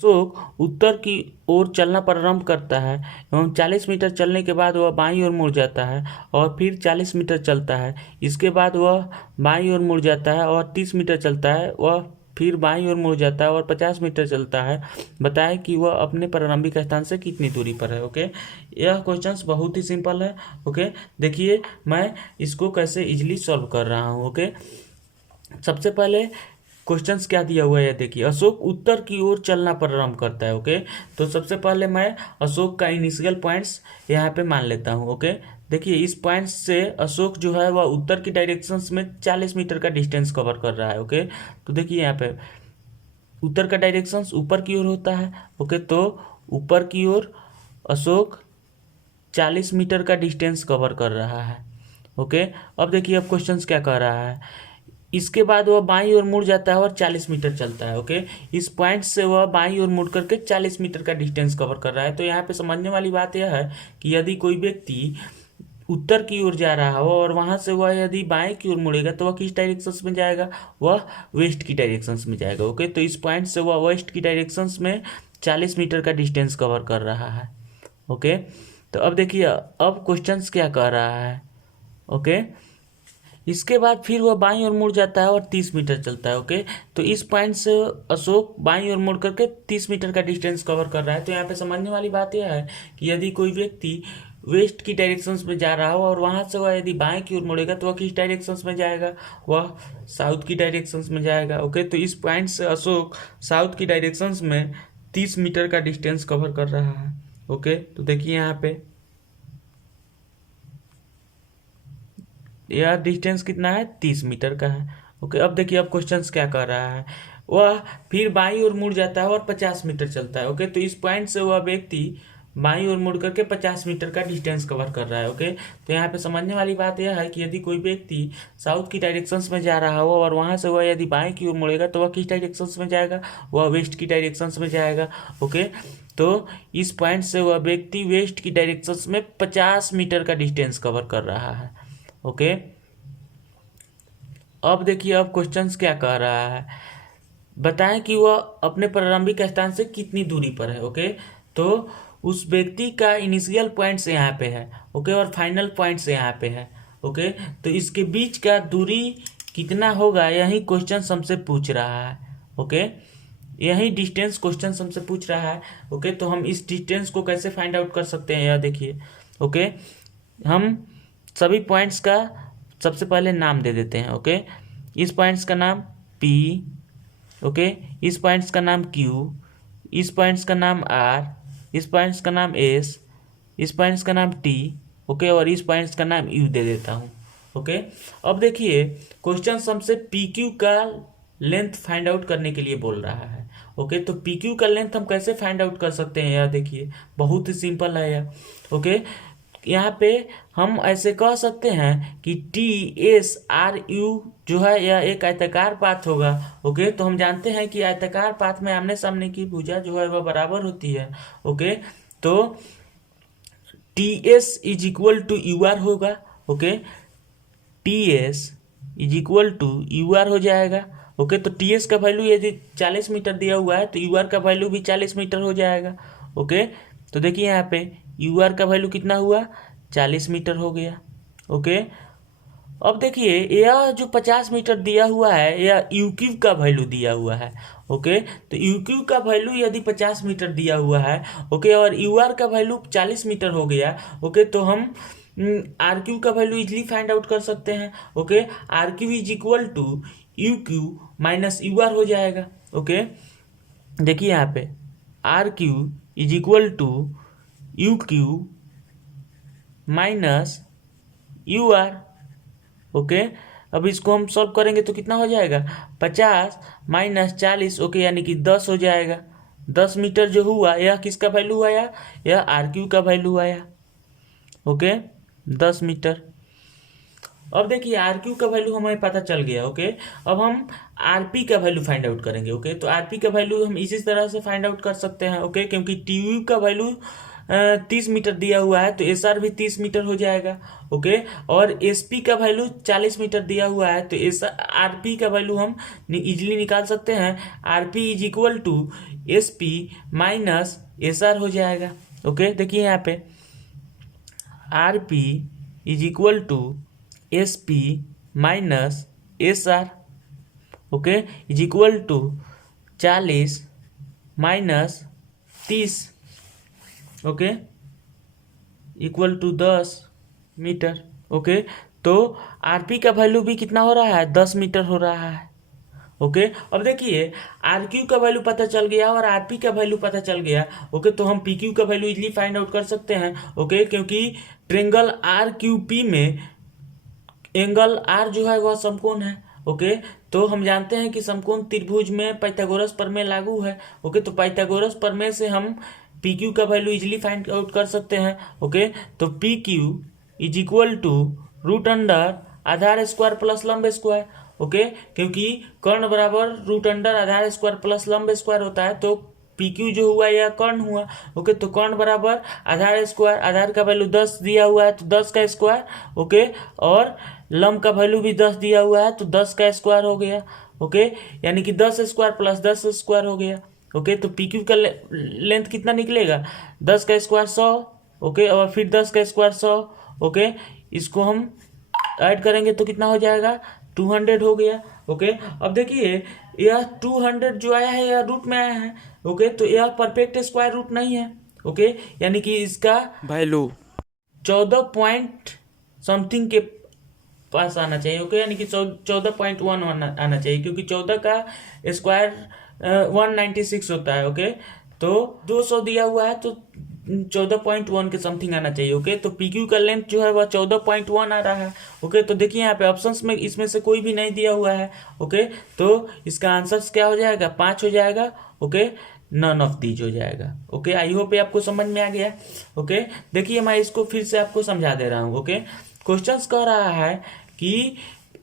अशोक उत्तर की ओर चलना प्रारंभ करता है एवं 40 मीटर चलने के बाद वह बाईं ओर मुड़ जाता है और फिर 40 मीटर चलता है। इसके बाद वह बाईं ओर मुड़ जाता है और 30 मीटर चलता है। वह फिर बाईं ओर मुड़ जाता है और 50 मीटर चलता है। बताएं कि वह अपने प्रारंभिक स्थान से कितनी दूरी पर है। ओके, यह क्वेश्चंस बहुत ही सिंपल है। ओके, देखिए मैं इसको कैसे इजीली सॉल्व कर रहा हूँ। ओके, सबसे पहले क्वेश्चंस क्या दिया हुआ है, देखिए अशोक उत्तर की ओर चलना प्रारंभ करता है। ओके, तो सबसे पहले मैं अशोक का इनिशियल पॉइंट्स यहाँ पे मान लेता हूँ। ओके, देखिए इस पॉइंट से अशोक जो है वह उत्तर की डायरेक्शंस में 40 मीटर का डिस्टेंस कवर कर रहा है। ओके, तो देखिए यहाँ पे उत्तर का डायरेक्शंस ऊपर की ओर होता है। ओके, तो ऊपर की ओर अशोक 40 मीटर का डिस्टेंस कवर कर रहा है। ओके, अब देखिए अब क्वेश्चंस क्या कह रहा है, इसके बाद वह बाईं ओर मुड़ जाता है और 40 मीटर चलता है। ओके, इस पॉइंट से वह बाईं ओर मुड़ करके 40 मीटर का डिस्टेंस कवर कर रहा है। तो यहाँ पे समझने वाली बात यह है कि यदि कोई व्यक्ति उत्तर की ओर जा रहा हो और वहां से वह यदि बाएं की ओर मुड़ेगा तो वह किस डायरेक्शन में जाएगा, वह वेस्ट की डायरेक्शन में जाएगा। ओके, तो इस पॉइंट से वह वेस्ट की डायरेक्शन में 40 मीटर का डिस्टेंस कवर कर रहा है। ओके, तो अब देखिए अब क्वेश्चंस क्या कह रहा है। ओके, इसके बाद फिर वह बाईं ओर मुड़ जाता है और 30 मीटर चलता है। ओके, तो इस पॉइंट से अशोक बाईं ओर मुड़ करके 30 मीटर का डिस्टेंस कवर कर रहा है। तो यहाँ पे समझने वाली बात यह है कि यदि कोई व्यक्ति वेस्ट की डायरेक्शन में जा रहा हो और वहां से वह यदि बाएं की ओर मुड़ेगा तो वह किस डायरेक्शन में जाएगा, वह साउथ की डायरेक्शन में जाएगा। ओके, तो इस पॉइंट से अशोक साउथ की डायरेक्शन में 30 मीटर का डिस्टेंस कवर कर रहा है। ओके, तो देखिए यहाँ पे यह डिस्टेंस कितना है, 30 मीटर का है। ओके, अब देखिए अब क्वेश्चंस क्या कर रहा है, वह फिर बाईं ओर मुड़ जाता है और 50 मीटर चलता है। ओके, तो इस पॉइंट से वह व्यक्ति बाईं ओर मुड़ करके 50 मीटर का डिस्टेंस कवर कर रहा है। ओके, तो यहाँ पे समझने वाली बात यह है कि यदि कोई व्यक्ति साउथ की डायरेक्शन में जा रहा हो और वहां से वह यदि बाएं की ओर मुड़ेगा तो वह किस डायरेक्शन में जाएगा, वह वेस्ट की डायरेक्शन में जाएगा। ओके, तो इस पॉइंट से वह व्यक्ति वेस्ट की डायरेक्शन में 50 मीटर का डिस्टेंस कवर कर रहा है। ओके, अब देखिए अब क्वेश्चंस क्या कह रहा है, बताएं कि वह अपने प्रारंभिक स्थान से कितनी दूरी पर है। ओके, तो उस व्यक्ति का इनिशियल पॉइंट्स यहाँ पे है। ओके, और फाइनल पॉइंट्स यहाँ पे है। ओके, तो इसके बीच का दूरी कितना होगा यही क्वेश्चन हमसे पूछ रहा है। ओके, यही डिस्टेंस क्वेश्चन हमसे पूछ रहा है। ओके, तो हम इस डिस्टेंस को कैसे फाइंड आउट कर सकते हैं, यह देखिए। ओके, हम सभी पॉइंट्स का सबसे पहले नाम दे देते हैं। ओके, इस पॉइंट्स का नाम P, ओके, इस पॉइंट्स का नाम Q, इस पॉइंट्स का नाम R, इस पॉइंट्स का नाम S, इस पॉइंट्स का नाम T, ओके, और इस पॉइंट्स का नाम U दे देता हूँ। ओके, अब देखिए क्वेश्चन हमसे PQ का लेंथ फाइंड आउट करने के लिए बोल रहा है। ओके, तो PQ का लेंथ हम कैसे फाइंड आउट कर सकते हैं, यह देखिए बहुत ही सिंपल है यह। ओके, यहाँ पे हम ऐसे कह सकते हैं कि TSRU जो है यह एक आयताकार पाथ होगा। ओके, तो हम जानते हैं कि आयताकार पाथ में आमने सामने की भुजा जो है वह बराबर होती है। ओके, तो TS is equal to UR होगा। Okay, TS is equal to UR हो जाएगा। ओके, तो TS का वैल्यू यदि 40 मीटर दिया हुआ है तो UR का वैल्यू भी 40 मीटर हो जाएगा। ओके, तो देखिए यहाँ पे UR का वैल्यू कितना हुआ, 40 मीटर हो गया। ओके, अब देखिए यह जो 50 मीटर दिया हुआ है यह UQ का वैल्यू दिया हुआ है। ओके, तो UQ का वैल्यू यदि 50 मीटर दिया हुआ है, ओके, और UR का वैल्यू 40 मीटर हो गया। ओके, तो हम RQ का वैल्यू इजिली फाइंड आउट कर सकते हैं। Okay, RQ is equal to UQ minus UR हो जाएगा। ओके, देखिए यहाँ पे RQ is equal to UQ minus UR। Okay, अब इसको हम सॉल्व करेंगे तो कितना हो जाएगा, 50 माइनस 40, ओके, यानी कि 10 हो जाएगा। 10 मीटर जो हुआ यह किसका वैल्यू आया, यह RQ का वैल्यू आया। Okay, 10 metre. अब देखिए RQ का वैल्यू हमें पता चल गया। ओके, अब हम RP का वैल्यू फाइंड आउट करेंगे। ओके, तो RP का वैल्यू हम इसी तरह से फाइंड आउट कर सकते हैं। ओके, क्योंकि TU का वैल्यू 30 मीटर दिया हुआ है तो एस आर भी 30 मीटर हो जाएगा। ओके, और एस पी का वैल्यू 40 मीटर दिया हुआ है तो एस आर पी का वैल्यू हम इजीली निकाल सकते हैं। R P is equal to S P minus S R हो जाएगा। ओके, देखिए यहाँ पे R P is equal to S P minus S R. Okay, is equal to 40 minus 30। Okay, equal to 10 metre. Okay, तो RP का value भी कितना हो रहा है, 10 मीटर हो रहा है। ओके, अब देखिए आर क्यू का वैल्यू पता चल गया और आरपी का वैल्यू पता चल गया। ओके, तो हम पी क्यू का वैल्यू इजीली फाइंड आउट कर सकते हैं। ओके, क्योंकि ट्रेंगल आर क्यू पी में एंगल आर जो है वह समकोण है। ओके, तो हम जानते हैं कि समकोण त्रिभुज में पाइथागोरस प्रमेय लागू है। ओके, तो पाइथागोरस प्रमेय से हम पी क्यू का वैल्यू इजीली फाइंड आउट कर सकते हैं। ओके, तो P Q is equal to root under आधार स्क्वायर प्लस लंब स्क्वायर। ओके, क्योंकि कर्ण बराबर रूट अंडर आधार स्क्वायर प्लस लंब स्क्वायर होता है, तो पी क्यू जो हुआ यह कर्ण हुआ। ओके, तो कर्ण बराबर आधार स्क्वायर, आधार का वैल्यू 10 दिया हुआ है तो 10 का स्क्वायर। ओके, और लंब का वैल्यू भी 10 दिया हुआ है तो 10 का स्क्वायर हो गया। ओके, यानी कि 10 स्क्वायर प्लस 10 स्क्वायर हो गया। ओके, तो पी क्यू का लेंथ कितना निकलेगा, 10 का स्क्वायर 100। ओके, और फिर 10 का स्क्वायर 100। ओके, इसको हम ऐड करेंगे तो कितना हो जाएगा, 200 हो गया। ओके, अब देखिए यह 200 जो आया है यह रूट में आया है। ओके, तो यह परफेक्ट स्क्वायर रूट नहीं है। ओके, यानी कि इसका वैल्यू 14 पॉइंट समथिंग के पास आना चाहिए। ओके, यानी कि 14.1 आना चाहिए, क्योंकि 14 का स्क्वायर 196 होता है। ओके, तो 200 दिया हुआ है तो 14.1 के समथिंग आना चाहिए। ओके, तो पी क्यू का लेंथ जो है वह 14.1 आ रहा है। ओके, तो देखिए यहाँ पे ऑप्शंस में इसमें से कोई भी नहीं दिया हुआ है। ओके, तो इसका आंसर क्या हो जाएगा, 5 हो जाएगा। ओके, नन ऑफ दीज हो जाएगा। ओके, आई होप आपको समझ में आ गया। ओके, देखिए मैं इसको फिर से आपको समझा दे रहा हूँ। ओके, क्वेश्चंस कह रहा है कि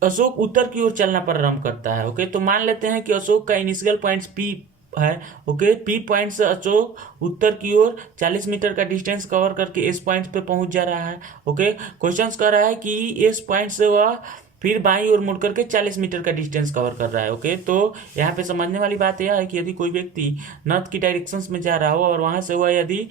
अशोक उत्तर की ओर चलना प्रारंभ करता है। ओके, तो मान लेते हैं कि अशोक का इनिशियल पॉइंट्स पी है। ओके, पी पॉइंट से अशोक उत्तर की ओर 40 मीटर का डिस्टेंस कवर करके एस पॉइंट पे पहुंच जा रहा है। ओके, क्वेश्चंस कर रहा है कि एस पॉइंट से वह फिर बाईं ओर मुड़ करके 40 मीटर का डिस्टेंस कवर कर रहा है। ओके, तो यहाँ पे समझने वाली बात यह है कि यदि कोई व्यक्ति नॉर्थ की डायरेक्शंस में जा रहा हो और वहां से वह यदि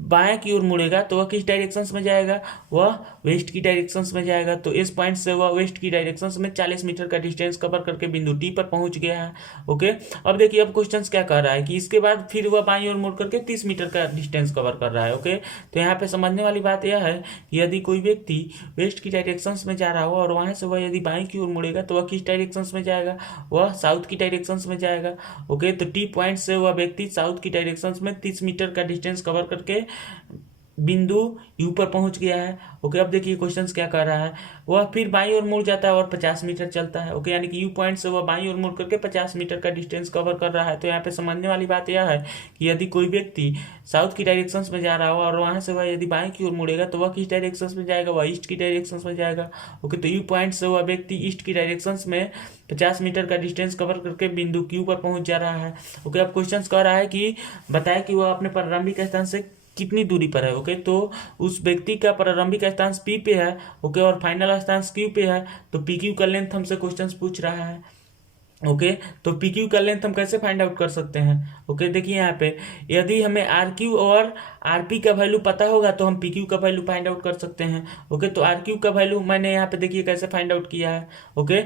बाएं की ओर मुड़ेगा तो वह किस डायरेक्शंस में जाएगा, वह वेस्ट की डायरेक्शंस में जाएगा। तो इस पॉइंट से वह वेस्ट की डायरेक्शंस में 40 मीटर का डिस्टेंस कवर करके बिंदु टी पर पहुंच गया है। ओके, अब देखिए अब क्वेश्चंस क्या कर रहा है कि इसके बाद फिर वह बाईं ओर मुड़ करके 30 मीटर का डिस्टेंस कवर कर रहा है। ओके, तो यहाँ पे समझने वाली बात यह है कि यदि कोई व्यक्ति वेस्ट की डायरेक्शंस में जा रहा हो और वहां से वह यदि बाईं की ओर मुड़ेगा तो वह किस डायरेक्शंस में जाएगा, वह साउथ की डायरेक्शंस में जाएगा। ओके, तो टी पॉइंट से वह व्यक्ति साउथ की डायरेक्शंस में 30 मीटर का डिस्टेंस कवर करके बिंदु यू पर पहुंच गया है। ओके, अब देखिए क्वेश्चंस क्या कर रहा है, वह फिर बाईं ओर मुड़ जाता है और 50 मीटर चलता है। ओके, यानी कि यू पॉइंट से वह बाईं ओर मुड़ करके 50 मीटर का डिस्टेंस कवर कर रहा है। तो यहाँ पे समझने वाली बात यह है कि यदि कोई व्यक्ति साउथ की डायरेक्शंस में जा रहा हो और वहां से वह यदि बाईं की ओर मुड़ेगा तो वह किस डायरेक्शंस में जाएगा, वह ईस्ट की डायरेक्शंस में जाएगा। ओके, तो यू पॉइंट से वह व्यक्ति ईस्ट की डायरेक्शंस में 50 मीटर का डिस्टेंस कवर करके बिंदु क्यू पर पहुंच जा रहा है। ओके, अब क्वेश्चन कह रहा है कि बताए कि वह अपने प्रारंभिक स्थान से कितनी दूरी पर है। ओके, तो उस व्यक्ति का प्रारंभिक स्थान पी पे है। ओके, और फाइनल स्थान क्यू पे है। तो पी क्यू का लेंथ हमसे क्वेश्चन पूछ रहा है। ओके, तो पी क्यू का लेंथ हम कैसे फाइंड आउट कर सकते हैं। ओके, देखिए यहाँ पे यदि हमें आर क्यू और आर पी का वैल्यू पता होगा तो हम पी क्यू का वैल्यू फाइंड आउट कर सकते हैं। ओके, तो आर क्यू का वैल्यू मैंने यहाँ पे देखिए कैसे फाइंड आउट किया है। ओके,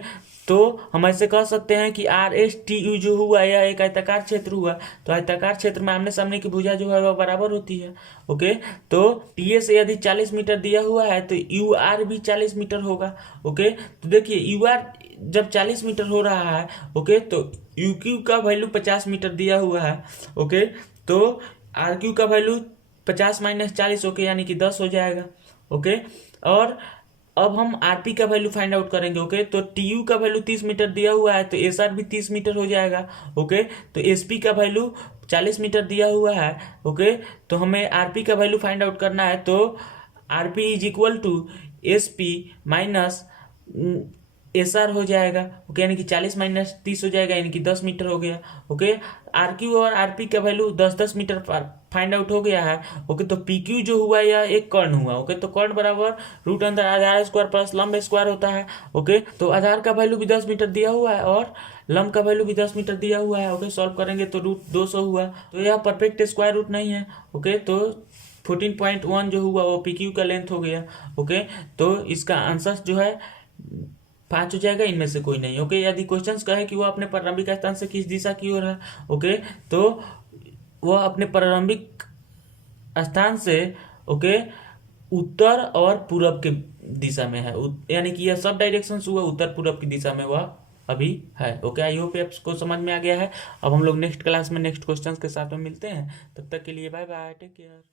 तो हम ऐसे कह सकते हैं कि आर एस टी यू जो हुआ यह एक आयताकार क्षेत्र हुआ। तो आयताकार क्षेत्र में आमने सामने की भुजा जो है वह बराबर होती है। ओके, तो टी ए से यदि 40 मीटर दिया हुआ है तो यू आर भी 40 मीटर होगा। ओके, तो देखिए यू आर जब 40 मीटर हो रहा है, ओके, तो यू क्यू का वैल्यू 50 मीटर दिया हुआ है। ओके, तो आर क्यू का वैल्यू 50 माइनस 40 ओके, यानी कि 10 हो जाएगा। ओके, और अब हम आरपी का वैल्यू फाइंड आउट करेंगे। ओके, तो टी यू का वैल्यू 30 मीटर दिया हुआ है तो एस आर भी 30 मीटर हो जाएगा। ओके, तो एस पी का वैल्यू 40 मीटर दिया हुआ है। ओके, तो हमें आरपी का वैल्यू फाइंड आउट करना है। तो RP is equal to S P minus S R हो जाएगा। ओके, यानी कि 40 माइनस 30 हो जाएगा, यानी कि 10 मीटर हो गया। ओके, आर क्यू और आर पी का वैल्यू 10-10 मीटर फाइंड आउट हो गया है। ओके, तो पी क्यू जो हुआ यह एक कर्ण हुआ। ओके, तो कर्ण बराबर रूट अंदर आधार स्क्वायर प्लस लंब स्क्वायर होता है। ओके, तो आधार का वैल्यू भी 10 मीटर दिया हुआ है और लंब का वैल्यू भी 10 मीटर दिया हुआ है। ओके, सॉल्व करेंगे तो रूट 200 हुआ, तो यह परफेक्ट स्क्वायर रूट नहीं है। ओके, तो 14.1 जो हुआ वो पी क्यू का लेंथ हो गया। ओके, तो इसका आंसर जो है 5 हो जाएगा, इनमें से कोई नहीं। ओके, यदि क्वेश्चन कहे कि वो अपने प्रारंभिक स्थान से किस दिशा की ओर है, ओके, तो वह अपने प्रारंभिक स्थान से, ओके, उत्तर और पूरब के दिशा में है। यानी कि यह सब डायरेक्शन हुआ उत्तर पूरब की दिशा में वह अभी है। ओके, आई होप आपको समझ में आ गया है। अब हम लोग नेक्स्ट क्लास में नेक्स्ट क्वेश्चन के साथ में मिलते हैं। तब तक के लिए बाय बाय, टेक केयर।